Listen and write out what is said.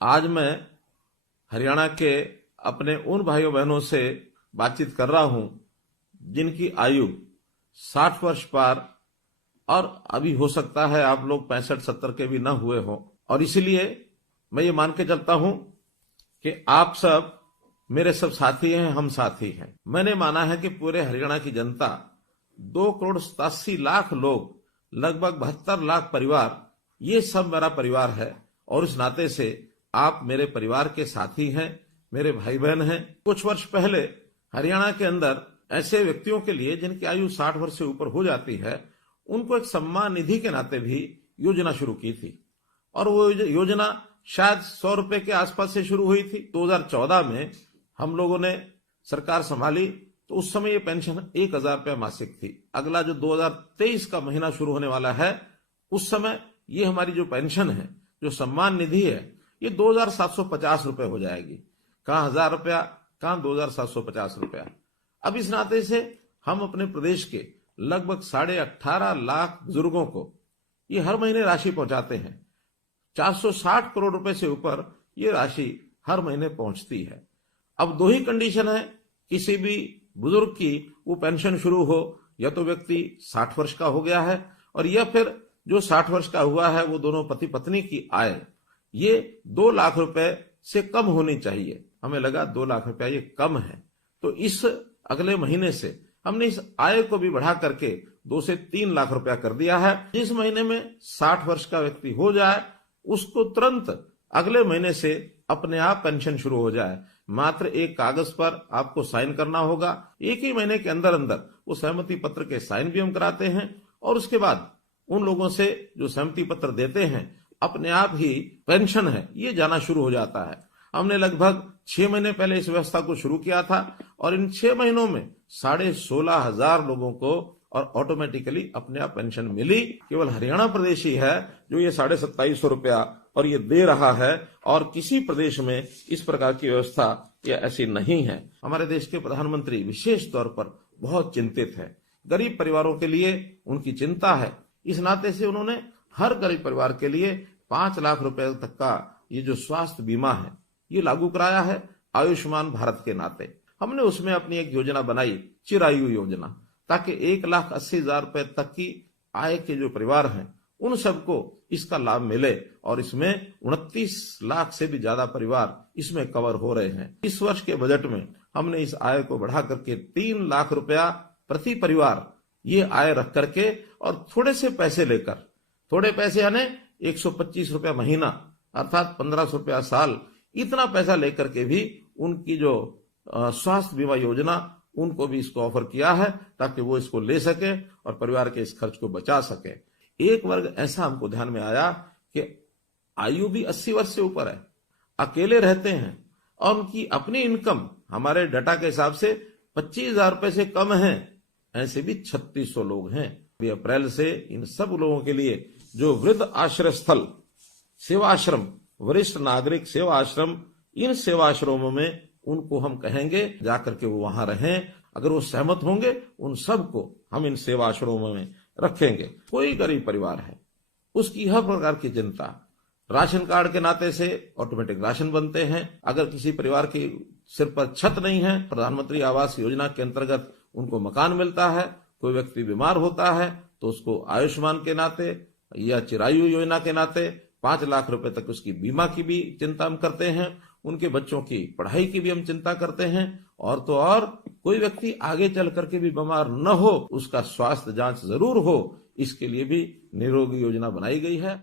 आज मैं हरियाणा के अपने उन भाइयों बहनों से बातचीत कर रहा हूं जिनकी आयु 60 वर्ष पार और अभी हो सकता है आप लोग 65-70 के भी न हुए हो, और इसीलिए मैं ये मान के चलता हूं कि आप सब मेरे सब साथी हैं, हम साथी हैं। मैंने माना है कि पूरे हरियाणा की जनता 2,87,00,000 लोग, लगभग 72 लाख परिवार, ये सब मेरा परिवार है और इस नाते से आप मेरे परिवार के साथी हैं, मेरे भाई बहन हैं। कुछ वर्ष पहले हरियाणा के अंदर ऐसे व्यक्तियों के लिए जिनकी आयु 60 वर्ष से ऊपर हो जाती है, उनको एक सम्मान निधि के नाते भी योजना शुरू की थी और वो योजना शायद 100 रुपए के आसपास से शुरू हुई थी। 2014 में हम लोगों ने सरकार संभाली तो उस समय ये पेंशन 1,000 रुपया मासिक थी। अगला जो 2023 का महीना शुरू होने वाला है, उस समय ये हमारी जो पेंशन है, जो सम्मान निधि है, ये 2,750 रुपए हो जाएगी। कहाँ 1,000 रुपया, कहाँ 2,750 रुपया। अब इस नाते से हम अपने प्रदेश के लगभग 18.5 लाख बुजुर्गों को ये हर महीने राशि पहुंचाते हैं। 460 करोड़ रुपए से ऊपर ये राशि हर महीने पहुंचती है। अब दो ही कंडीशन है किसी भी बुजुर्ग की वो पेंशन शुरू हो, या तो व्यक्ति 60 वर्ष का हो गया है और या फिर जो 60 वर्ष का हुआ है वो दोनों पति पत्नी की आय ये 2 लाख रुपए से कम होनी चाहिए। हमें लगा 2 लाख रुपया ये कम है, तो इस अगले महीने से हमने इस आय को भी बढ़ा करके 2 से 3 लाख रुपया कर दिया है। जिस महीने में 60 वर्ष का व्यक्ति हो जाए उसको तुरंत अगले महीने से अपने आप पेंशन शुरू हो जाए। मात्र एक कागज पर आपको साइन करना होगा। एक ही महीने के अंदर अंदर वो सहमति पत्र के साइन भी हम कराते हैं और उसके बाद उन लोगों से जो सहमति पत्र देते हैं अपने आप ही पेंशन है ये जाना शुरू हो जाता है। हमने लगभग 6 महीने पहले इस व्यवस्था को शुरू किया था और इन 6 महीनों में 16,500 लोगों को और ऑटोमेटिकली अपने आप पेंशन मिली। केवल हरियाणा प्रदेश ही है जो ये 2,750 रुपया और ये दे रहा है, और किसी प्रदेश में इस प्रकार की व्यवस्था ये ऐसी नहीं है। हमारे देश के प्रधानमंत्री विशेष तौर पर बहुत चिंतित है, गरीब परिवारों के लिए उनकी चिंता है। इस नाते से उन्होंने हर गरीब परिवार के लिए 5 लाख रुपए तक का ये जो स्वास्थ्य बीमा है ये लागू कराया है आयुष्मान भारत के नाते। हमने उसमें अपनी एक योजना बनाई, चिरायु योजना, ताकि 1,80,000 रुपए तक की आय के जो परिवार हैं उन सबको इसका लाभ मिले, और इसमें 29 लाख से भी ज्यादा परिवार इसमें कवर हो रहे हैं। इस वर्ष के बजट में हमने इस आय को बढ़ा करके 3 लाख रुपया प्रति परिवार ये आय रख करके और थोड़े से पैसे लेकर, थोड़े पैसे यानी 125 रुपया महीना अर्थात 1,500 रुपया साल, इतना पैसा लेकर के भी उनकी जो स्वास्थ्य बीमा योजना उनको भी इसको ऑफर किया है ताकि वो इसको ले सके और परिवार के इस खर्च को बचा सके। एक वर्ग ऐसा हमको ध्यान में आया कि आयु भी 80 वर्ष से ऊपर है, अकेले रहते हैं और उनकी अपनी इनकम हमारे डाटा के हिसाब से 25,000 रुपए से कम है। ऐसे भी 3600 लोग हैं। अप्रैल से इन सब लोगों के लिए जो वृद्ध आश्रय स्थल, सेवा आश्रम, वरिष्ठ नागरिक सेवा आश्रम, इन सेवा आश्रमों में उनको हम कहेंगे जाकर के वो वहां रहें। अगर वो सहमत होंगे उन सबको हम इन सेवा आश्रमों में रखेंगे। कोई गरीब परिवार है उसकी हर प्रकार की चिंता, राशन कार्ड के नाते से ऑटोमेटिक राशन बनते हैं। अगर किसी परिवार के सिर पर छत नहीं है, प्रधानमंत्री आवास योजना के अंतर्गत उनको मकान मिलता है। कोई व्यक्ति बीमार होता है तो उसको आयुष्मान के नाते या चिरायु योजना के नाते 5 लाख रुपए तक उसकी बीमा की भी चिंता हम करते हैं। उनके बच्चों की पढ़ाई की भी हम चिंता करते हैं। और तो और कोई व्यक्ति आगे चल करके भी बीमार न हो, उसका स्वास्थ्य जांच जरूर हो, इसके लिए भी निरोगी योजना बनाई गई है।